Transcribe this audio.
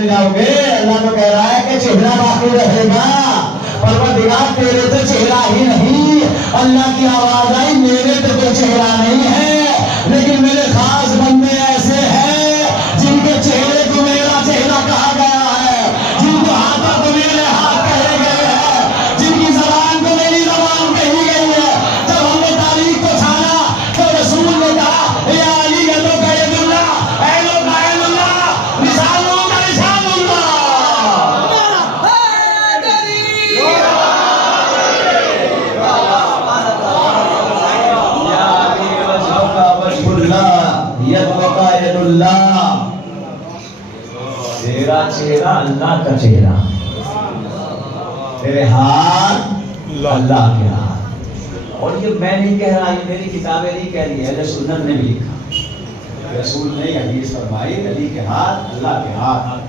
जाओगे। अल्लाह तो कह रहा है कि चेहरा बाकी रहेगा, परवरदिगार तेरे तो चेहरा ही नहीं। अल्लाह की आवाज आई, मेरे तो कोई चेहरा नहीं है, लेकिन मेरे खास बंदे ऐसे हैं जिनके चेहरे को मेरा चेहरा कहा गया है, जिनको हाथों को मेरे हाथ कहे गए हैं, जिनकी जबान को मेरी जबान कही गई है। जब हमने तारीख को छाना तो रसूल ने कहा, या अली गलो का यदुल्लाह, ऐ लो का यदुल्लाह, निशानों का निशानुल्लाह। तेरा चेहरा अल्लाह का चेहरा, तेरे हाथ अल्लाह के हाथ। और ये मैं नहीं कह रहा, ये मेरी किताबें नहीं कह रही है, अहले सुन्नत ने भी लिखा। रसूल ने हदीस फरमाई, अली के हाथ अल्लाह के हाथ।